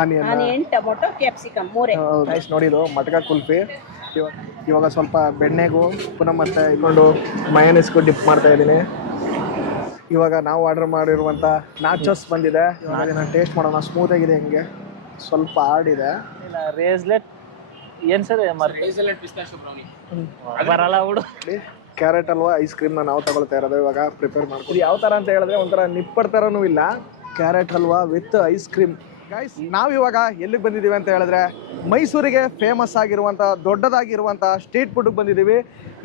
Onion tomato capsicum ಮೂರೇ. Nice. ನೋಡಿ ಇದು ಮಟಕ ಕುಲ್ಫಿ. ಇವಾಗ ಸ್ವಲ್ಪ ಬೆಣ್ಣೆಗೂ ಪುನಃ ಮತ್ತೆ ಇಟ್ಕೊಂಡು ಮಯೋನೈಸ್ಗೂ ಡಿಪ್ ಮಾಡ್ತಾ ಇದ್ದೀನಿ. ಇವಾಗ ನಾವು ಆರ್ಡರ್ ಮಾಡಿರುವಂಥ ನಾಚೋಸ್ ಬಂದಿದೆ. ಅದನ್ನ ಟೇಸ್ಟ್ ಮಾಡೋಣ. ಸ್ಮೂತ್ ಆಗಿದೆ, ಹಿಂಗೆ ಸ್ವಲ್ಪ ಹಾರ್ಡ್ ರೇಸ್ಲೆಟ್ ಏನು ಸರ್ ಬರಲ್ಲ ಬಿಡು. ಕ್ಯಾರೆಟ್ ಹಲ್ವಾ ಐಸ್ ಕ್ರೀಮ್ನ ನಾವು ತಗೊಳ್ತಾ ಇರೋದು ಇವಾಗ ಪ್ರಿಪೇರ್ ಮಾಡ್ತೀವಿ. ಯಾವ ಥರ ಅಂತ ಹೇಳಿದ್ರೆ ಒಂಥರ ನಿಪ್ಪಟ್ಟು ಥರನೂ ಇಲ್ಲ, carrot halwa with ice cream. Guys, ನಾವು ಇವಾಗ ಎಲ್ಲಿಗೆ ಬಂದಿದ್ದೀವಿ ಅಂತ ಹೇಳಿದ್ರೆ ಮೈಸೂರಿಗೆ ಫೇಮಸ್ ಆಗಿರುವಂಥ ದೊಡ್ಡದಾಗಿರುವಂಥ ಸ್ಟ್ರೀಟ್ ಫುಡ್ಗೆ ಬಂದಿದ್ದೀವಿ.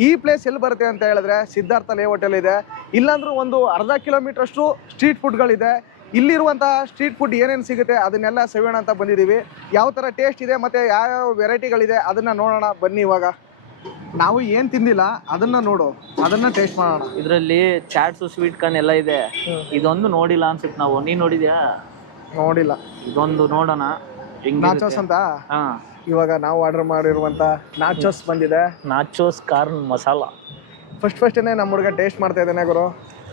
ಈ ಪ್ಲೇಸ್ ಎಲ್ಲಿ ಬರುತ್ತೆ ಅಂತ ಹೇಳಿದ್ರೆ ಸಿದ್ಧಾರ್ಥ ಲೇಔಟಲ್ಲಿ ಇದೆ. ಇಲ್ಲಾಂದ್ರೂ ಒಂದು ಅರ್ಧ ಕಿಲೋಮೀಟರ್ ಅಷ್ಟು ಸ್ಟ್ರೀಟ್ ಫುಡ್ಗಳಿದೆ. ಇಲ್ಲಿರುವಂಥ ಸ್ಟ್ರೀಟ್ ಫುಡ್ ಏನೇನು ಸಿಗುತ್ತೆ ಅದನ್ನೆಲ್ಲ ಸವಿಯೋಣ ಅಂತ ಬಂದಿದ್ದೀವಿ. ಯಾವ ಥರ ಟೇಸ್ಟ್ ಇದೆ ಮತ್ತು ಯಾವ್ಯಾವ ವೆರೈಟಿಗಳಿದೆ ಅದನ್ನು ನೋಡೋಣ ಬನ್ನಿ. ಇವಾಗ ನಾವು ಏನು ತಿಂದಿಲ್ಲ ಅದನ್ನು ನೋಡು, ಅದನ್ನು ಟೇಸ್ಟ್ ಮಾಡೋಣ. ಇದರಲ್ಲಿ ಚಾಟ್ಸು ಸ್ವೀಟ್ ಕಾರ್ನ್ ಎಲ್ಲ ಇದೆ. ಇದೊಂದು ನೋಡಿಲ್ಲ ಅನ್ಸುತ್ತೆ ನಾವು. ನೀನು ನೋಡಿದ್ಯಾ? ನೋಡಿಲ್ಲ. ಇದೊಂದು ನೋಡೋಣ. ನಾಚೋಸ್ ಅಂತ ಇವಾಗ ನಾವು ಆರ್ಡರ್ ಮಾಡಿರುವಂಥ ನಾಚೋಸ್ ಬಂದಿದೆ. ನಾಚೋಸ್ ಕಾರ್ನ್ ಮಸಾಲ. ಫಸ್ಟೇ ನಮ್ಮ ಹುಡುಗ ಟೇಸ್ಟ್ ಮಾಡ್ತಾ ಇದ್ದಾನೆ. ಗುರು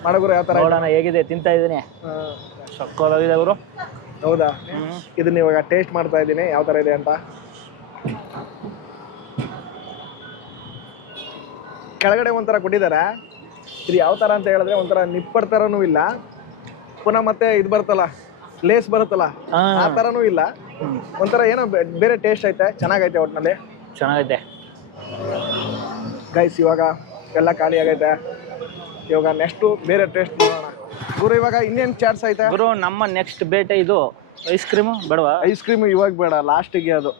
ಮಾಡೋ ಗುರು ಯಾವ ಥರ ನೋಡೋಣ ಹೇಗಿದೆ. ತಿಂತಾ ಇದ್ದೀನಿ, ಸಕ್ಕತ್ತಾಗಿದೆ ಗುರು. ಹೌದಾ? ಇದನ್ನ ಇವಾಗ ಟೇಸ್ಟ್ ಮಾಡ್ತಾ ಇದ್ದೀನಿ ಯಾವ ಥರ ಇದೆ ಅಂತ. ಕೆಳಗಡೆ ಒಂಥರ ಕೊಟ್ಟಿದ್ದಾರೆ. ಇದು ಯಾವ ಥರ ಅಂತ ಹೇಳಿದ್ರೆ ಒಂಥರ ನಿಪ್ಪಟ್ಟು ಥರನೂ ಇಲ್ಲ, ಪುನಃ ಮತ್ತೆ ಇದು ಬರುತ್ತಲ್ಲ ಲೇಸ್ ಬರುತ್ತಲ್ಲ ಆ ಥರನೂ ಇಲ್ಲ. ಒಂಥರ ಏನೋ ಬೇರೆ ಟೇಸ್ಟ್ ಐತೆ. ಚೆನ್ನಾಗೈತೆ, ಒಟ್ಟಿನಲ್ಲಿ ಚೆನ್ನಾಗೈತೆ. ಗೈಸ್, ಇವಾಗ ಎಲ್ಲ ಖಾಲಿ ಆಗೈತೆ. ಇವಾಗ ನೆಕ್ಸ್ಟು ಬೇರೆ ಟೇಸ್ಟ್ ಮಾಡೋಣ. ಗುರು ಇವಾಗ ಇನ್ನೇನು ಚಾಟ್ಸ್ ಐತೆ ಗುರು? ನಮ್ಮ ನೆಕ್ಸ್ಟ್ ಬೇಟೆ ಇದು ಐಸ್ ಕ್ರೀಮು ಬೇಡವಾ? ಐಸ್ ಕ್ರೀಮ್ ಇವಾಗ ಬೇಡ, ಲಾಸ್ಟಿಗೆ ಅದು.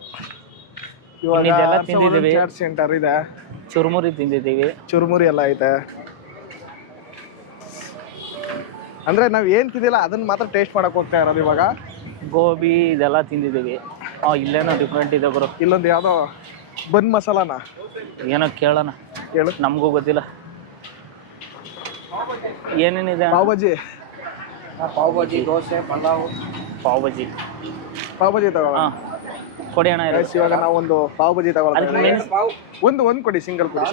ಇವಾಗ ತಿಂದಿದ್ದೀವಿ. ಚಾಟ್ ಸೆಂಟರ್ ಇದೆ, ಚುರುಮುರಿ ತಿಂದಿದ್ದೀವಿ. ಚುರುಮುರಿ ಎಲ್ಲ ಐತೆ. ಅಂದರೆ ನಾವು ಏನು ತಿಂದಿಲ್ಲ ಅದನ್ನು ಮಾತ್ರ ಟೇಸ್ಟ್ ಮಾಡಕ್ಕೆ ಹೋಗ್ತಾ ಇರೋದು ಇವಾಗ. ಗೋಬಿ ಇದೆಲ್ಲ ತಿಂದಿದ್ದೀವಿ. ಇಲ್ಲೇನೋ ಡಿಫ್ರೆಂಟ್ ಇದೆ ಗುರು. ಇಲ್ಲೊಂದು ಯಾವುದೋ ಬನ್ ಮಸಾಲಾನ ಏನೋ ಕೇಳೋಣ. ಕೇಳು. ನಮಗೂ ಗೊತ್ತಿಲ್ಲ ಏನೇನಿದೆ. ಪಾವ್ ಬಜ್ಜಿ, ದೋಸೆ, ಪಲಾವ್, ಪಾವ್ ಬಜ್ಜಿ ತಗೊಳ್ಳೋಣ. ಕೊಡಿ ಅಣ್ಣ. ಇವಾಗ ನಾವು ಒಂದು ಪಾವ್ ಬಜ್ಜಿ ತಗೊಳ್ತೀವಿ. ಒಂದು ಕೊಡಿ, ಸಿಂಗಲ್ ಕೊಡಿ.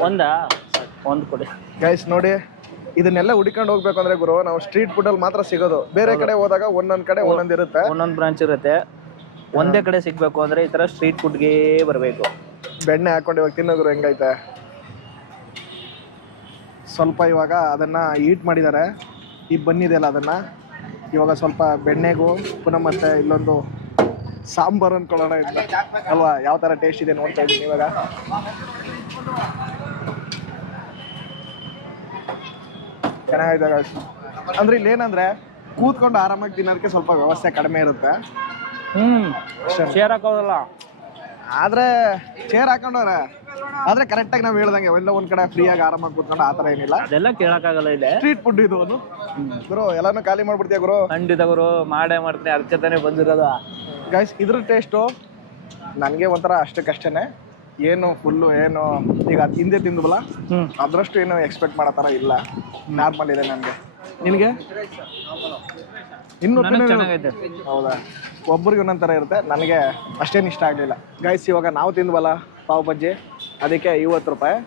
ಒಂದು ಕೊಡಿ. ಗೈಸ್ ನೋಡಿ, ಇದನ್ನೆಲ್ಲ ಹುಡ್ಕೊಂಡು ಹೋಗ್ಬೇಕು ಅಂದ್ರೆ ಗುರು ನಾವು ಸ್ಟ್ರೀಟ್ ಫುಡ್ ಅಲ್ಲಿ ಮಾತ್ರ ಸಿಗೋದು. ಬೇರೆ ಕಡೆ ಹೋದಾಗ ಒಂದೊಂದ್ ಕಡೆ ಒಂದೊಂದ್ ಇರುತ್ತೆ, ಒಂದೊಂದು ಬ್ರಾಂಚ್ ಇರುತ್ತೆ. ಒಂದೇ ಕಡೆ ಸಿಗ್ಬೇಕು ಅಂದ್ರೆ ಈ ತರ ಸ್ಟ್ರೀಟ್ ಫುಡ್ಗೆ ಬರಬೇಕು. ಬೆಣ್ಣೆ ಹಾಕೊಂಡು ಇವಾಗ ತಿನ್ನೋದ್ರು ಹೆಂಗೈತೆ. ಸ್ವಲ್ಪ ಇವಾಗ ಅದನ್ನ ಹೀಟ್ ಮಾಡಿದ್ದಾರೆ. ಈ ಬನ್ನಿದೆಯಲ್ಲ ಅದನ್ನ ಇವಾಗ ಸ್ವಲ್ಪ ಬೆಣ್ಣೆಗೂ ಪುನಃ ಮತ್ತೆ ಇಲ್ಲೊಂದು ಸಾಂಬಾರು ಅನ್ಕೊಳ್ಳೋಣ ಇದ್ದ ಅಲ್ವಾ. ಯಾವ ಥರ ಟೇಸ್ಟ್ ಇದೆ ನೋಡ್ತಾ ಇದ್ದೀನಿ ಇವಾಗ. ಚೆನ್ನಾಗಿದೆ ಅಂದ್ರೆ ಇಲ್ಲಿ ಏನಂದ್ರೆ ಕೂತ್ಕೊಂಡು ಆರಾಮಾಗಿ ತಿನ್ನೋದಕ್ಕೆ ಸ್ವಲ್ಪ ವ್ಯವಸ್ಥೆ ಕಡಿಮೆ ಇರುತ್ತೆ. ಚೇರ್ ಹಾಕೋದಲ್ಲ, ಆದ್ರೆ ಚೇರ್ ಹಾಕೊಂಡವ್ರೆ. ಆದ್ರೆ ಕರೆಕ್ಟಾಗಿ ನಾವು ಹೇಳ್ದಂಗೆ ಎಲ್ಲ ಒಂದ್ ಕಡೆ ಫ್ರೀಯಾಗಿ ಆರಾಮಾಗಿ ಕೂತ್ಕೊಂಡು ಆ ಥರ ಏನಿಲ್ಲ. ಅದೆಲ್ಲ ಕೇಳಕ್ಕಾಗಲ್ಲ. ಇದೆ ಸ್ಟ್ರೀಟ್ ಫುಡ್ ಇದು. ಅದು ಗುರು ಎಲ್ಲಾನು ಖಾಲಿ ಮಾಡ್ಬಿಡ್ತೀಯ ಗುರು? ಖಂಡಿತ ಗುರು, ಮಾಡೇ ಮಾಡ್ತೀನಿ. ಅದಕ್ಕೆ ತಾನೇ ಬಂದಿರೋದು. ಗೈಸ್, ಇದ್ರ ಟೇಸ್ಟು ನನಗೆ ಒಂಥರ ಅಷ್ಟಕ್ಕಷ್ಟೇ. ಏನು ಫುಲ್ಲು ಏನು ಈಗ ಅದು ಹಿಂದೆ ತಿಂದ್ವಲ್ಲ ಅದರಷ್ಟು ಏನು ಎಕ್ಸ್ಪೆಕ್ಟ್ ಮಾಡೋ ಥರ ಇಲ್ಲ. ನಾರ್ಮಲ್ ಇದೆ ನನಗೆ. ನಿನಗೆ ಇನ್ನೂ ಚೆನ್ನಾಗೈತೆ. ಹೌದಾ? ಒಬ್ರಿಗೆ ಒಂದೊಂದು ಥರ ಇರುತ್ತೆ. ನನಗೆ ಅಷ್ಟೇನು ಇಷ್ಟ ಆಗಲಿಲ್ಲ. ಗೈಸ್, ಇವಾಗ ನಾವು ತಿಂದ್ವಲ್ಲ ಪಾವ್ ಬಜ್ಜಿ, ಅದಕ್ಕೆ 50 ರೂಪಾಯಿ.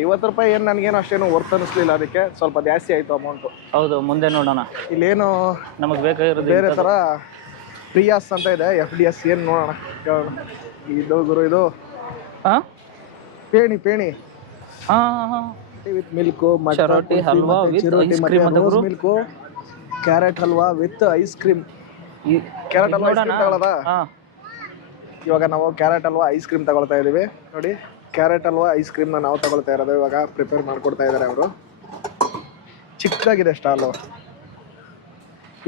50 ರೂಪಾಯಿ ಏನು ನನಗೇನು ಅಷ್ಟೇನು ವರ್ತ್ ಅನ್ನಿಸ್ಲಿಲ್ಲ. ಅದಕ್ಕೆ ಸ್ವಲ್ಪ ಜಾಸ್ತಿ ಆಯಿತು ಅಮೌಂಟು. ಹೌದು, ಮುಂದೆ ನೋಡೋಣ. ಇಲ್ಲೇನು ನಮಗೆ ಬೇಕಾಗಿರೋದು ಬೇರೆ ಥರ ಪ್ರಿಯಾಸ್ ಅಂತ ಇದೆ, FDS. ಏನು ನೋಡೋಣ ಇದು ಗುರು. ಇದು pheni with milk, chiroti halwa with ice cream ಅಂತ ಗುರು. Milk, carrot halwa with ice cream. Carrot halwa ತಗೊಳ್ಳೋದ? ಇವಾಗ ನಾವು ಕ್ಯಾರೆಟ್ ಹಲ್ವಾ ಐಸ್ ಕ್ರೀಮ್ ತಗೊಳ್ತಾ ಇದೀವಿ. ನೋಡಿ, ಕ್ಯಾರೆಟ್ ಹಲ್ವಾ ಐಸ್ ಕ್ರೀಮ್ನ ನಾವು ತಗೊಳ್ತಾ ಇರೋದು. ಇವಾಗ ಪ್ರಿಪೇರ್ ಮಾಡ್ಕೊಡ್ತಾ ಇದ್ದಾರೆ ಅವರು. ಚಿಕ್ಕದಾಗಿದೆ ಸ್ಟಾಲು.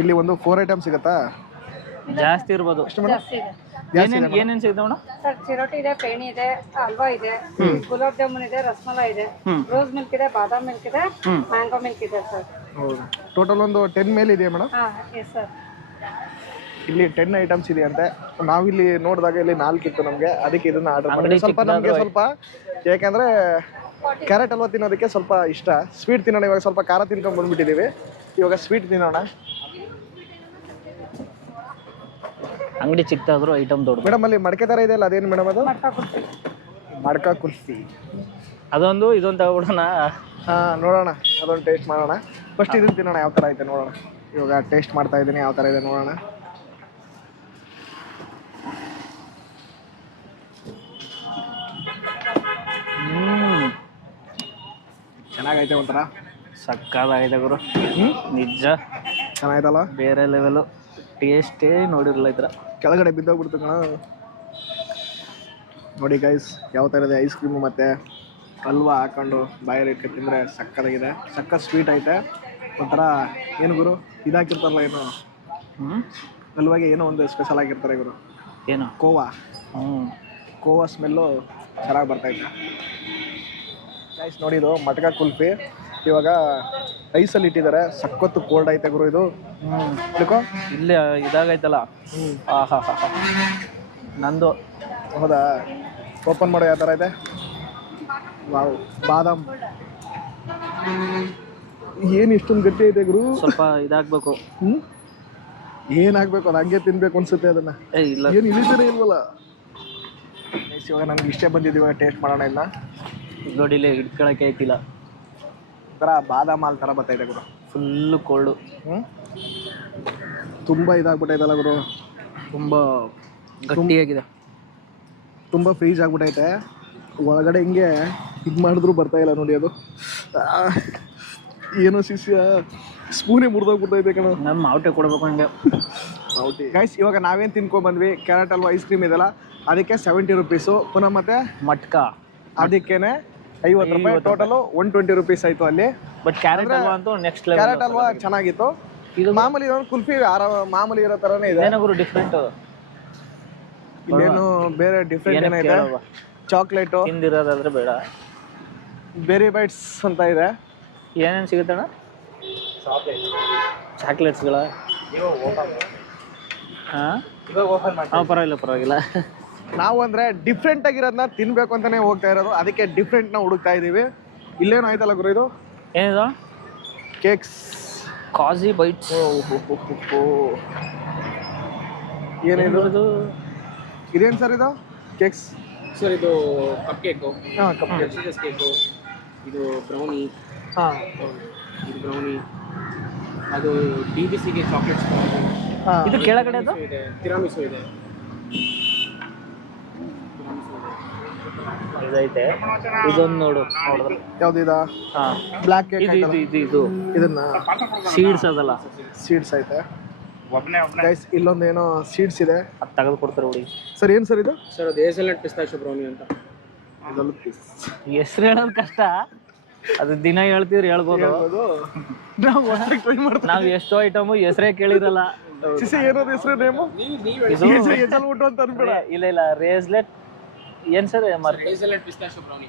ಇಲ್ಲಿ ಒಂದು 4 ಐಟಮ್ ಸಿಗುತ್ತಾ? ಜಾಸ್ತಿ ಇರ್ಬೋದು. ಏನೇನು ಸಿಗುತ್ತೆ ಮೇಡಮ್? ಸರ್, ಚಿರೋಟಿ ಇದೆ, ಪೇಣಿ ಇದೆ, ಹಲ್ವಾ ಇದೆ, ಗುಲಾಬ್ ಜಾಮೂನ್ ಇದೆ, ರಸಮಲೈ ಇದೆ, ರೋಸ್ ಮಿಲ್ಕ್ ಇದೆ, ಬಾದಾಮ್ ಮಿಲ್ಕ್ ಇದೆ, ಮ್ಯಾಂಗೋ ಮಿಲ್ಕ್ ಇದೆ ಸರ್. ಹೌದು. ಟೋಟಲ್ ಒಂದು 10 ಮೇಲೆ ಇದೆಯಾ ಮೇಡಮ್? Yes sir. ಇಲ್ಲಿ 10 ಐಟಮ್ಸ್ ಇದೆಯಂತೆ. ನಾವಿಲ್ಲಿ ನೋಡಿದಾಗ ಇಲ್ಲಿ 4 ಇತ್ತು ನಮಗೆ. ಅದಕ್ಕೆ ಇದನ್ನ ಆರ್ಡರ್ ಮಾಡಿದ್ವಿ. ಸ್ವಲ್ಪ ನಮಗೆ ಸ್ವಲ್ಪ ಯಾಕಂದ್ರೆ ಕ್ಯಾರೆಟ್ ಹಲ್ವಾ ತಿನ್ನೋದಕ್ಕೆ ಸ್ವಲ್ಪ ಇಷ್ಟ. ಸ್ವೀಟ್ ತಿನ್ನೋಣ. ಇವಾಗ ಸ್ವಲ್ಪ ಖಾರ ತಿನ್ಕೊಂಡು ಬಂದ್ಬಿಟ್ಟಿದ್ದೀವಿ. ಇವಾಗ ಸ್ವೀಟ್ ತಿನ್ನೋಣ. ಅಂಗಡಿ ಚಿಕ್ಕದಾದ್ರು ಐಟಮ್ ದೊಡ್ಡ. ಮೇಡಮ್, ಅಲ್ಲಿ ಮಡಕೆ ಥರ ಇದೆಯಲ್ಲ, ಅದೇನು ಮೇಡಮ್ ಅದು? ಮಡ್ಕ ಕುಲ್ಫಿ. ಅದೊಂದು ಇದೊಂದು ತಗೊಬಿಡೋಣ. ನೋಡೋಣ, ಅದೊಂದು ಟೇಸ್ಟ್ ಮಾಡೋಣ. ಫಸ್ಟ್ ಇದನ್ನು ತಿನ್ನೋಣ ಯಾವ ಥರ ಐತೆ ನೋಡೋಣ. ಇವಾಗ ಟೇಸ್ಟ್ ಮಾಡ್ತಾ ಇದ್ದೀನಿ ಯಾವ ಥರ ಇದೆ ನೋಡೋಣ. ಐತೆ ಒಂಥರ. ಸಕ್ಕತ್ತಾಗಿದೆ ಗುರು, ನಿಜ ಚೆನ್ನಾಯ್ತಲ್ಲ, ಬೇರೆ ಲೆವೆಲು. ಟೇಸ್ಟೇ ನೋಡಿರಲ್ಲ ಈ ಥರ. ಕೆಳಗಡೆ ಬಿದ್ದೋಗ್ಬಿಡ್ತು ಕಣ. ನೋಡಿ ಗೈಸ್, ಯಾವ ಥರ ಇದೆ ಐಸ್ ಕ್ರೀಮು ಮತ್ತು ಹಲ್ವಾ ಹಾಕೊಂಡು ಬಾಯಲ್ಲಿ ಇಟ್ಕೊಂಡು ತಿಂದರೆ ಸಕ್ಕತ್ತಾಗಿದೆ. ಸಕ್ಕ ಸ್ವೀಟ್ ಐತೆ ಒಂಥರ. ಏನು ಗುರು ಇದಾಕಿರ್ತಾರಲ್ಲ, ಏನು ಹಲ್ವಾಗೆ ಏನೋ ಒಂದು ಸ್ಪೆಷಲ್ ಆಗಿರ್ತಾರೆ ಗುರು. ಏನು? ಕೋವಾ. ಕೋವಾ ಸ್ಮೆಲ್ಲು ಚೆನ್ನಾಗಿ ಬರ್ತೈತೆ ಗೈಸ್. ನೋಡಿ ಇದು ಮಟಕ ಕುಲ್ಫಿ, ಇವಾಗ ಐಸಲ್ಲಿ ಇಟ್ಟಿದ್ದಾರೆ. ಸಖತ್ತು ಕೋಲ್ಡ್ ಐತೆ ಗುರು ಇದು. ಇಲ್ಲೇ ಇದಾಗೈತಲ್ಲ. ಹಾ ನಂದು. ಹೌದಾ? ಓಪನ್ ಮಾಡೋ ಯಾವ ಥರ ಇದೆ? ವಾವ್, ಬಾದಾಮ್. ಏನು ಇಷ್ಟೊಂದು ಗಟ್ಟಿ ಐತೆ ಗುರು. ಸ್ವಲ್ಪ ಇದಾಗಬೇಕು. ಏನಾಗಬೇಕು ಅದು ಹಂಗೆ ತಿನ್ಬೇಕು ಅನ್ಸುತ್ತೆ ಅದನ್ನು. ಇಲ್ಲ ಏನು ಇಳಿತಾನೆ ಇಲ್ವಲ್ಲ. ಇವಾಗ ನಮ್ಗೆ ಇಷ್ಟೇ ಬಂದಿದ್ದೀವಿ, ಟೇಸ್ಟ್ ಮಾಡೋಣ. ಇಲ್ಲ ನೋಡಿಲ್ಲ, ಹಿಡ್ಕೊಳಕ್ಕೆ ಐತಿಲ್ಲ. ಒಂಥರ ಬಾದಾಮ್ ಹಾಲು ಥರ ಬರ್ತೈತೆ ಗುರು. Full cold. ತುಂಬ ಇದಾಗ್ಬಿಟ್ಟೈತಲ್ಲ ಗುರು, ತುಂಬ ಗಟ್ಟಿಯಾಗಿದೆ. ತುಂಬ ಫ್ರೀಜ್ ಆಗ್ಬಿಟ್ಟೈತೆ ಒಳಗಡೆ. ಹಿಂಗೆ ಇದು ಮಾಡಿದ್ರು ಬರ್ತಾ ಇಲ್ಲ ನೋಡಿ ಅದು. ಏನೋ ಶಿಷ್ಯ ಸ್ಪೂನೇ ಮುರಿದೋಗ್ಬಿಡ್ತೈತೆ ಕಣ. ನಮ್ಮ ಮಾವುಟೆ ಕೊಡ್ಬೇಕು ಹಂಗೆ. ಮಾವುಟಿ ಗೈಸ್. ಇವಾಗ ನಾವೇನು ತಿನ್ಕೊಂಡ್ಬಂದ್ವಿ, ಕ್ಯಾರೆಟ್ ಹಲ್ವಾ ಐಸ್ ಕ್ರೀಮ್ ಇದೆಲ್ಲ, ಅದಕ್ಕೆ 70 ರುಪೀಸು. ಪುನಃ ಮತ್ತೆ ಮಟ್ಕ ಅದಕ್ಕೇನೆ 50 ರೂಪಾಯಿ. ಟೋಟಲು 120 ರುಪೀಸ್ ಆಯಿತು ಅಲ್ಲಿ. ಬಟ್ ಕ್ಯಾರೆಟ್ ಹಲ್ವಾ ಅಂತೂ ನೆಕ್ಸ್ಟ್ ಲೆವೆಲ್. ಕ್ಯಾರೆಟ್ ಹಲ್ವಾ ಚೆನ್ನಾಗಿತ್ತು. ಇದು ಮಾಮೂಲಿ ಕುಲ್ಫಿ ಮಾಮೂಲಿ ಇರೋ ಥರನೇ ಇದೆ. ಏನಾದ್ರು ಡಿಫ್ರೆಂಟ್ ಇಲ್ಲೇನು ಬೇರೆ ಡಿಫ್ರೆಂಟ್ ಏನೈತೆ? ಚಾಕ್ಲೇಟು ತಿಂದಿರೋದಾದ್ರೆ ಬೇಡ. ಬೆರಿ ಬೈಟ್ಸ್ ಅಂತ ಇದೆ. ಏನೇನು ಸಿಗುತ್ತಣ್ಣ? ಚಾಕ್ಲೇಟ್ಸ್ಗಳ? ಹಾಂ, ಪರವಾಗಿಲ್ಲ. ನಾವು ಅಂದರೆ ಡಿಫ್ರೆಂಟ್ ಆಗಿರೋದನ್ನ ತಿನ್ಬೇಕು ಅಂತಾನೆ ಹೋಗ್ತಾ ಇರೋದು. ಅದಕ್ಕೆ ಡಿಫ್ರೆಂಟ್ನ ಹುಡುಕ್ತಾ ಇದ್ದೀವಿ. ಇಲ್ಲೇನು ಆಯ್ತಲ್ಲ ಗುರು, ಇದು ಏನಿದು? Cakes, kaju bites. ಏನಿದು? ಇದೇನು ಸರ್ ಇದು? ಕೇಕ್ಸ್ ಸರ್ ಇದು ಕಪ್ ಕೇಕು. ಹಾಂ, ಕಪ್ ಕೇಕ್. Cheeses cake. ಇದು ಬ್ರೌನಿ. ಹಾಂ, ಇದು ಬ್ರೌನಿ. ಅದು BBC-ಗೆ ಚಾಕ್ಲೇಟ್ಸ್. ಹಾಂ, ಇದು ಕೆಳಗಡೆ ಅದು ಇದೆ, ತಿರಾಮಿಸು ಇದೆ. ಇದೈತೆ. ಇದೊಂದು ನೋಡಿದ್ರೆ ಯಾವ್ದಿದ? ಹಾಂ, ಬ್ಲ್ಯಾಕ್ ಕೇಕ್. ಇದು ಇದನ್ನ ಸೀಡ್ಸ್ ಅದಲ್ಲ, ಸೀಡ್ಸ್ ಐತೆ ಗೈಸ್. ಇಲ್ಲೊಂದು ಏನೋ ಸೀಡ್ಸ್ ಇದೆ, ಅದು ತೆಗೆದು ಕೊಡ್ತಾರೆ ಹುಡುಗಿ. ಸರ್ ಏನು ಸರ್ ಇದು? ಸರ್ ಅದು ಹೇಸಲ್ನಟ್ ಪಿಸ್ತಾಶಿಯೋ ಬ್ರೌನಿ ಅಂತ. ಹೆಸ್ರು ಹೇಳೋದು ಕಷ್ಟ, ಅದು ದಿನ ಹೇಳ್ತಿದ್ರೆ ಹೇಳ್ಬೋದು. ನಾವು ಎಷ್ಟೋ ಐಟಮು ಹೆಸರೇ ಕೇಳಿರಲ್ಲ. ಶಿಶಿ ಏನೋ ಹೆಸರು ನೇಮು? ಇದು ಅಂತ ಅನ್ಬೇಡ. ಇಲ್ಲ ರೇಸ್ಲೆಟ್ ಏನ್ ಸರ್? ಹೇಸಲ್ನಟ್ ಪಿಸ್ತಾಶಿಯೋ ಬ್ರೌನಿ.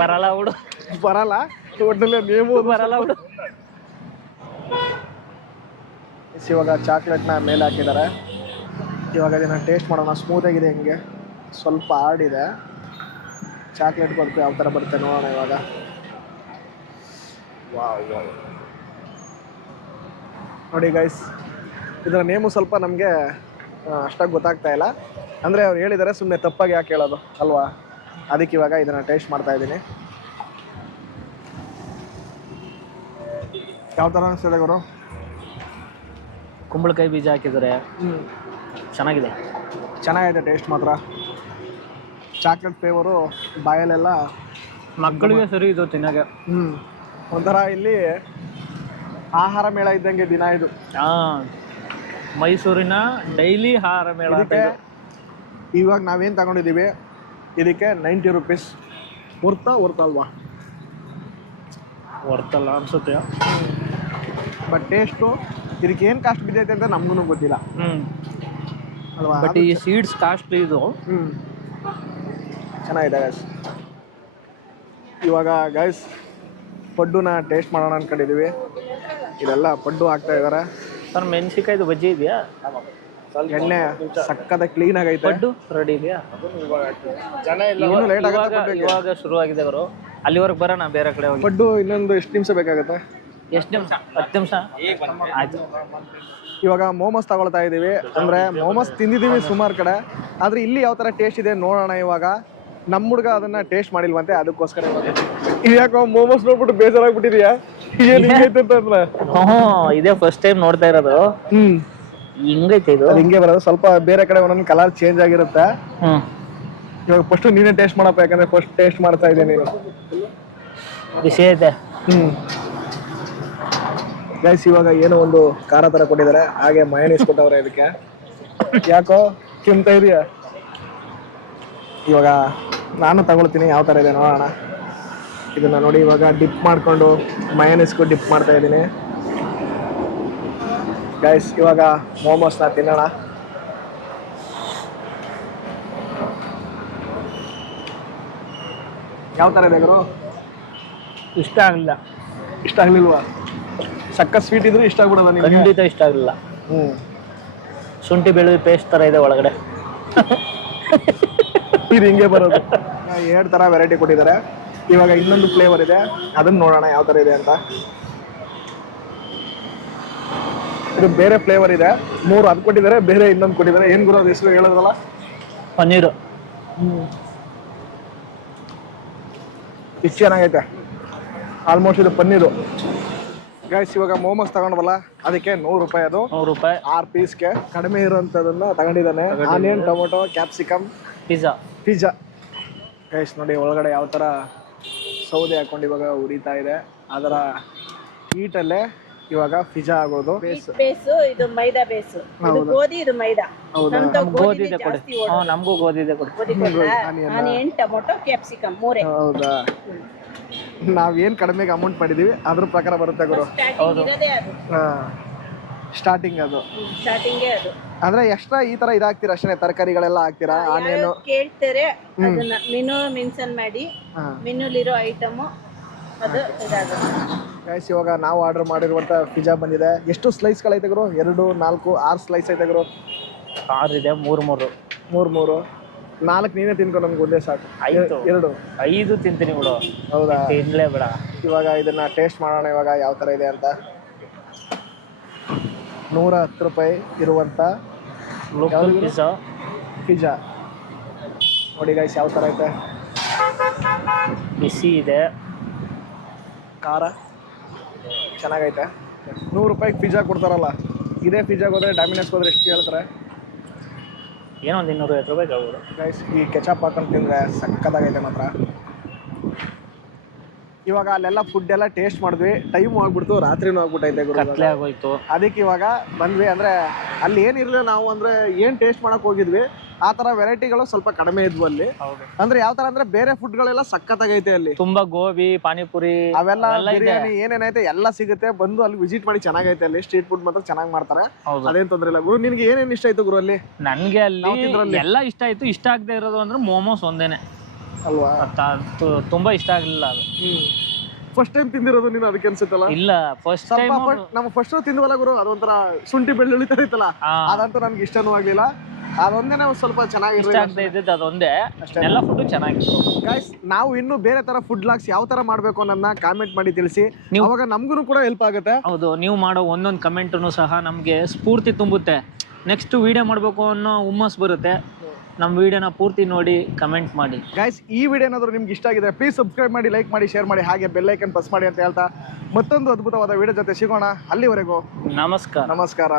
ಬರಲ್ಲ ಹುಡು, ಬರಲ್ಲ ಒಟ್ಟಲ್ಲಿ ನೇಮು ಬರಲ್ಲ ಹುಡು. ಇವಾಗ ಚಾಕ್ಲೇಟ್ನ ಮೇಲೆ ಹಾಕಿದ್ದಾರೆ. ಇವಾಗ ಇದನ್ನು ಟೇಸ್ಟ್ ಮಾಡೋಣ. ಸ್ಮೂತಾಗಿದೆ, ಹಿಂಗೆ ಸ್ವಲ್ಪ ಹಾರ್ಡಿದೆ. ಚಾಕ್ಲೇಟ್ ಬರುತ್ತೆ ಯಾವ ಥರ ಬರುತ್ತೆ ನೋಡೋಣ ಇವಾಗ. ವಾವ್, ನೋಡಿ ಗೈಸ್, ಇದರ ನೇಮು ಸ್ವಲ್ಪ ನಮಗೆ ಅಷ್ಟಾಗಿ ಗೊತ್ತಾಗ್ತಾ ಇಲ್ಲ. ಅಂದರೆ ಅವ್ರು ಹೇಳಿದ್ದಾರೆ, ಸುಮ್ಮನೆ ತಪ್ಪಾಗಿ ಯಾಕೆ ಹೇಳೋದು ಅಲ್ವಾ? ಅದಕ್ಕೆ ಇವಾಗ ಇದನ್ನು ಟೇಸ್ಟ್ ಮಾಡ್ತಾ ಇದ್ದೀನಿ. ಯಾವ ಥರ ಅನಿಸ್ತದೆ ಗುರು? ಕುಂಬಳಕಾಯಿ ಬೀಜ ಹಾಕಿದ್ದಾರೆ, ಚೆನ್ನಾಗಿದೆ ಟೇಸ್ಟ್ ಮಾತ್ರ. ಚಾಕ್ಲೇಟ್ ಫ್ಲೇವರು ಬಾಯಲ್ಲೆಲ್ಲ ಮಕ್ಕಳಿಗೆ ಸರಿ ಇದು ತಿನ್ನಕ್ಕೆ. ಒಂಥರ ಇಲ್ಲಿ ಆಹಾರ ಮೇಳ ಇದ್ದಂಗೆ ದಿನ ಇದು. ಮೈಸೂರಿನ ಡೈಲಿ ಆಹಾರ ಮೇಳ. ಇವಾಗ ನಾವೇನು ತಗೊಂಡಿದ್ದೀವಿ ಇದಕ್ಕೆ 90 ರುಪೀಸ್. ಹೊರ್ತಲ್ವಾ? ಹೊರ್ತಲ್ಲ ಅನ್ಸುತ್ತೆ. ಬಟ್ ಟೇಸ್ಟು ಇದಕ್ಕೆ ಏನು ಕಾಸ್ಟ್ ಬಿದ್ದೈತೆ ಅಂತ ನಮಗೂ ಗೊತ್ತಿಲ್ಲ ಅಲ್ವಾ? ಬಟ್ ಈ ಸೀಡ್ಸ್ ಕಾಸ್ಟ್ಲಿ ಇದು. ಚೆನ್ನಾಗಿದೆ ಗೈಸ್. ಇವಾಗ ಗೈಸ್ ಪಡ್ಡುನ ಟೇಸ್ಟ್ ಮಾಡೋಣ ಅನ್ಕೊಂಡಿದ್ದೀವಿ. ಇದೆಲ್ಲ ಪಡ್ಡು ಹಾಕ್ತಾ ಇದ್ದಾರೆ. ಸರ್ ಮೆಣಸಿಕಾಯ್ದು ಬಜ್ಜಿ ಇದೆಯಾ? ಎಣ್ಣೆ ಸಕ್ಕದ ಕ್ಲೀನ್ ಆಗೈತೆ. ಪಡ್ಡು ರೆಡಿ ಇದೆಯಾ? ಇವಾಗ ಶುರು ಆಗಿದೆ ಅವರು. ಅಲ್ಲಿವರೆಗೆ ಬರೋಣ ಬೇರೆ ಕಡೆ ಹೋಗಿ. ಪಡ್ಡು ಇನ್ನೊಂದು ಎಷ್ಟು ನಿಮಿಷ ಬೇಕಾಗುತ್ತೆ? ಎಷ್ಟು ನಿಮಿಷ? 10 ನಿಮಿಷ ಆಯ್ತು. ಇವಾಗ ಮೋಮೋಸ್ ತಗೊಳ್ತಾ ಇದ್ದೀವಿ. ಅಂದರೆ ಮೋಮೋಸ್ ತಿಂದಿದ್ದೀವಿ ಸುಮಾರು ಕಡೆ, ಆದರೆ ಇಲ್ಲಿ ಯಾವ ಥರ ಟೇಸ್ಟ್ ಇದೆ ನೋಡೋಣ. ಇವಾಗ ನಮ್ಮ ಹುಡುಗ ಅದನ್ನು ಟೇಸ್ಟ್ ಮಾಡಿಲ್ವಂತೆ, ಅದಕ್ಕೋಸ್ಕರ ಇದ್ಯಾಕೋ ಮೋಮೋಸ್ ನೋಡ್ಬಿಟ್ಟು ಬೇಜಾರಾಗ್ಬಿಟ್ಟಿದ್ಯಾ? ಹಿಂಗೈತೆ ಅಂತಂದ್ರೆ ಇದೇ ಫಸ್ಟ್ ಟೈಮ್ ನೋಡ್ತಾ ಇರೋದು. ಹಿಂಗೈತೆ ಇದು. ಹಿಂಗೆ ಬರೋದು. ಸ್ವಲ್ಪ ಬೇರೆ ಕಡೆ ಒಂದೊಂದು ಕಲರ್ ಚೇಂಜ್ ಆಗಿರುತ್ತೆ. ಇವಾಗ ಫಸ್ಟ್ ನೀನೇ ಟೇಸ್ಟ್ ಮಾಡಪ್ಪ, ಯಾಕಂದ್ರೆ ಫಸ್ಟ್ ಟೇಸ್ಟ್ ಮಾಡ್ತಾ ಇದ್ದೀನಿ. ಬಿಸಿ ಐತೆ. ಗೈಸ್ ಇವಾಗ ಏನೋ ಒಂದು ಖಾರ ತರ ಕೊಟ್ಟಿದ್ದಾರೆ, ಹಾಗೆ ಮಯೋನೀಸ್ ಕೊಟ್ಟವ್ರೆ ಇದಕ್ಕೆ. ಯಾಕೋ ಕೆಮ್ತಾ ಇದೆಯಾ? ಇವಾಗ ನಾನು ತಗೊಳ್ತೀನಿ, ಯಾವ ಥರ ಇದೆ ನೋಡೋಣ. ಇದನ್ನ ನೋಡಿ ಇವಾಗ ಡಿಪ್ ಮಾಡಿಕೊಂಡು ಮಯೋನೀಸ್ಗೂ ಡಿಪ್ ಮಾಡ್ತಾ ಇದ್ದೀನಿ. ಗೈಸ್ ಇವಾಗ ಮೋಮೋಸ್ನ ತಿನ್ನೋಣ. ಯಾವ ಥರ ಇದೆ ಗುರು? ಇಷ್ಟ ಆಗಲಿಲ್ಲ. ಇಷ್ಟ ಆಗ್ಲಿಲ್ವಾ? ಸಕ್ಕ ಸ್ವೀಟ್ ಇದ್ರು ಇಷ್ಟ ಆಗ್ಬಿಡೋದ ನಿಮಗೆ? ಖಂಡಿತ ಇಷ್ಟ ಆಗಲಿಲ್ಲ. ಶುಂಠಿ ಬೆಳ್ಳುಳ್ಳಿ ಪೇಸ್ಟ್ ಥರ ಇದೆ ಒಳಗಡೆ. ಇದು ಹಿಂಗೆ ಬರೋದು. 2 ಥರ ವೆರೈಟಿ ಕೊಟ್ಟಿದ್ದಾರೆ. ಇವಾಗ ಇನ್ನೊಂದು ಫ್ಲೇವರ್ ಇದೆ, ಅದನ್ನ ನೋಡೋಣ ಯಾವ ಥರ ಇದೆ ಅಂತ. ಇದು ಬೇರೆ ಫ್ಲೇವರ್ ಇದೆ, 3 ಅದು ಕೊಟ್ಟಿದ್ದಾರೆ, ಬೇರೆ ಇನ್ನೊಂದು ಕೊಟ್ಟಿದ್ದಾರೆ. ಏನು ಗುರು ಅದು ಹೆಸರು ಹೇಳೋದಲ್ಲ? ಪನ್ನೀರು. ಇದು ಚೆನ್ನಾಗೈತೆ, ಆಲ್ಮೋಸ್ಟ್ ಇದು ಪನ್ನೀರು. ಗೈಸ್ ಇವಾಗ ಮೋಮೋಸ್ ತಗೊಂಡ್ವಲ್ಲ, ಅದಕ್ಕೆ 100 ರೂಪಾಯಿ. ಅದು 100 ರೂಪಾಯಿ 6 ಪೀಸ್ಗೆ. ಕಡಿಮೆ ಇರೋಂಥದ್ದನ್ನ ತಗೊಂಡಿದ್ದಾನೆ. Onion, tomato, capsicum, pizza. Guys ನೋಡಿ ಒಳಗಡೆ ಯಾವ ಥರ ಸೌದೆ ಹಾಕೊಂಡು ಇವಾಗ ಉರಿತಾ ಇದೆ. ಅದರ ಹೀಟಲ್ಲೇ ಇವಾಗ ಪಿಜ್ಜಾ ಆಗೋದು. ಬೇಸು ಇದು ಮೈದಾ ಬೇಸು, ಇದು ಗೋಧಿ, ಇದು ಮೈದಾ. ಗೋಧಿದೆ ಕೊಡಿ. ನಮಗೂ ಗೋಧಿದೆ ಕೊಡಿ. Onion, tomato, capsicum 3. ಹೌದಾ? ನಾವೇನ್ ಕಡಿಮೆಗೆ ಅಮೌಂಟ್ ಮಾಡಿದೀವಿ ಅದ್ರ ಪ್ರಕಾರ ಬರುತ್ತೆ ಗುರು. ಸ್ಟಾರ್ಟಿಂಗ್ ಅದು ಅಂದ್ರೆ ಎಕ್ಸ್ಟ್ರಾ ಈ ತರ ಇದಾಗ್ತೀರಾ ಅಷ್ಟೇ, ತರಕಾರಿಗಳೆಲ್ಲ ಹಾಕ್ತೀರಾ? ಆನಿಯನ್ ಕೇಳ್ತಾರೆ, ಅದನ್ನ ಮೆನು ಮೆನ್ಷನ್ ಮಾಡಿ ಮೆನುಲಿರೋ ಐಟಮ್ ಅದು ಇದಾಗುತ್ತೆ. ಗೈಸ್ ಇವಾಗ ನಾವು ಆರ್ಡರ್ ಮಾಡಿರುವಂತ ಪಿಜ್ಜಾ ಬಂದಿದೆ. ಎಷ್ಟು ಸ್ಲೈಸ್ಗಳೈತೆ ಗುರು? 2, 4, 6 ಸ್ಲೈಸ್ ಐತೆ ಗುರು. 6 ಇದೆ, 3 4 ನೀನೇ ತಿನ್ಕೊಂಡು ನಮ್ಗೆ ಒಂದೇ ಸಾಕು. 5 ತಿಂತೀನಿ ಬಿಡು. ಹೌದಾ? ತಿನ್ಲೇ ಬೇಡ. ಇವಾಗ ಇದನ್ನ ಟೇಸ್ಟ್ ಮಾಡೋಣ ಇವಾಗ ಯಾವ ಥರ ಇದೆ ಅಂತ. 110 ರೂಪಾಯಿ ಇರುವಂಥ ಪಿಜ್ಜಾ ನೋಡಿ ಗೈಸ್ ಯಾವ ಥರ ಐತೆ. ಬಿಸಿ ಇದೆ, ಖಾರ ಚೆನ್ನಾಗೈತೆ. 100 ರೂಪಾಯಿಗೆ ಪಿಜ್ಜಾ ಕೊಡ್ತಾರಲ್ಲ, ಇದೇ ಪಿಜ್ಜಾಗೆ ಹೋದ್ರೆ ಡಾಮಿನೋಸ್ಗೆ ಹೋದ್ರೆ ಎಷ್ಟು ಹೇಳ್ತಾರೆ? ಏನೋ ಒಂದು 250 ರೂಪಾಯಿ ಆಗ್ಬೋದು ಗೈಸ್. ಈ ಕೆಚಪ್ ಹಾಕೊಂಡು ತಿಂದರೆ ಸಕ್ಕತ್ತಾಗೈತೆ ಮಾತ್ರ. ಇವಾಗ ಅಲ್ಲೆಲ್ಲ ಫುಡ್ ಎಲ್ಲ ಟೇಸ್ಟ್ ಮಾಡಿದ್ವಿ, ಟೈಮ್ ಆಗ್ಬಿಡ್ತು, ರಾತ್ರಿನೂ ಆಗ್ಬಿಟ್ಟೈತೆ ಗುರು. ಆಗೋಯ್ತು. ಅದಕ್ಕೆ ಇವಾಗ ಬಂದ್ವಿ. ಅಂದರೆ ಅಲ್ಲಿ ಏನಿರಲಿಲ್ಲ, ನಾವು ಅಂದರೆ ಏನು ಟೇಸ್ಟ್ ಮಾಡಕ್ಕೆ ಹೋಗಿದ್ವಿ ಆ ಥರ ವೆರೈಟಿಗಳು ಸ್ವಲ್ಪ ಕಡಿಮೆ ಇದ್ವು ಅಲ್ಲಿ. ಅಂದ್ರೆ ಯಾವ ಥರ ಅಂದರೆ ಬೇರೆ ಫುಡ್ಗಳೆಲ್ಲ ಸಕ್ಕತ್ತಾಗೈತೆ ಅಲ್ಲಿ. ತುಂಬಾ ಗೋಬಿ, ಪಾನಿಪುರಿ ಅವೆಲ್ಲ ಬಿರಿಯಾನಿ ಏನೇನೈತೆ ಎಲ್ಲ ಸಿಗುತ್ತೆ. ಬಂದು ಅಲ್ಲಿ ವಿಸಿಟ್ ಮಾಡಿ, ಚೆನ್ನಾಗೈತೆ ಅಲ್ಲಿ. ಸ್ಟ್ರೀಟ್ ಫುಡ್ ಮಾತ್ರ ಚೆನ್ನಾಗಿ ಮಾಡ್ತಾರೆ, ಅದೇನು ತೊಂದರೆ ಇಲ್ಲ ಗುರು. ನಿನ್ಗೆ ಏನೇನು ಇಷ್ಟ ಆಯ್ತು ಗುರು ಅಲ್ಲಿ? ನನಗೆ ಅಲ್ಲಿ ಎಲ್ಲ ಇಷ್ಟ ಆಯ್ತು. ಇಷ್ಟ ಆಗದೆ ಇರೋದು ಅಂದ್ರೆ ಮೋಮೋಸ್ ಒಂದೇನೆ ಅಲ್ವಾ? ತುಂಬಾ ಇಷ್ಟ ಆಗ್ಲಿಲ್ಲ ಅದು. ಫಸ್ಟ್ ಟೈಮ್ ತಿಂದಿರೋದು ನೀನು, ಅದಕ್ಕೆ ಅನ್ಸುತ್ತಲ್ಲ? ಇಲ್ಲ, ಫಸ್ಟ್ ಟೈಮ್ ನಮ್ಮ ಫಸ್ಟ್ ತಿಂದ್ವಲ್ಲ ಗುರು, ಅದೊಂಥರ ಶುಂಠಿ ಬೆಳ್ಳುಳ್ಳಿ ತರ ಇತ್ತಲ್ಲ, ಅದಂತೂ ನನ್ಗೆ ಇಷ್ಟನೂ ಆಗ್ಲಿಲ್ಲ. ಅದೊಂದೇ ಸ್ವಲ್ಪ ಚೆನ್ನಾಗಿರುತ್ತೆ, ಅದೊಂದೇ. ಎಲ್ಲ ಫುಡ್ ಚೆನ್ನಾಗಿತ್ತು. ಗೈಸ್ ನಾವು ಇನ್ನು ಬೇರೆ ತರ ಫುಡ್ ಲಾಗ್ಸ್ ಯಾವ ತರ ಮಾಡ್ಬೇಕು ಅನ್ನೋದನ್ನ ಕಾಮೆಂಟ್ ಮಾಡಿ ತಿಳಿಸಿ. ಅವಾಗ ನಮ್ಗೂ ಕೂಡ ಹೆಲ್ಪ್ ಆಗುತ್ತೆ. ಹೌದು, ನೀವು ಮಾಡೋ ಒಂದೊಂದು ಕಮೆಂಟನ್ನು ಸಹ ನಮಗೆ ಸ್ಫೂರ್ತಿ ತುಂಬುತ್ತೆ. ನೆಕ್ಸ್ಟ್ ವಿಡಿಯೋ ಮಾಡಬೇಕು ಅನ್ನೋ ಹುಮ್ಮಸ್ ಬರುತ್ತೆ. ನಮ್ಮ ವಿಡಿಯೋನ ಪೂರ್ತಿ ನೋಡಿ ಕಮೆಂಟ್ ಮಾಡಿ. ಗೈಸ್ ಈ ವಿಡಿಯೋ ಏನಾದರೂ ನಿಮ್ಗೆ ಇಷ್ಟ ಆಗಿದೆ ಪ್ಲೀಸ್ ಸಬ್ಸ್ಕ್ರೈಬ್ ಮಾಡಿ, ಲೈಕ್ ಮಾಡಿ, ಶೇರ್ ಮಾಡಿ, ಹಾಗೆ ಬೆಲ್ ಐಕನ್ ಪ್ರೆಸ್ ಮಾಡಿ ಅಂತ ಹೇಳ್ತಾ ಮತ್ತೊಂದು ಅದ್ಭುತವಾದ ವಿಡಿಯೋ ಜೊತೆ ಸಿಗೋಣ. ಅಲ್ಲಿವರೆಗೂ ನಮಸ್ಕಾರ.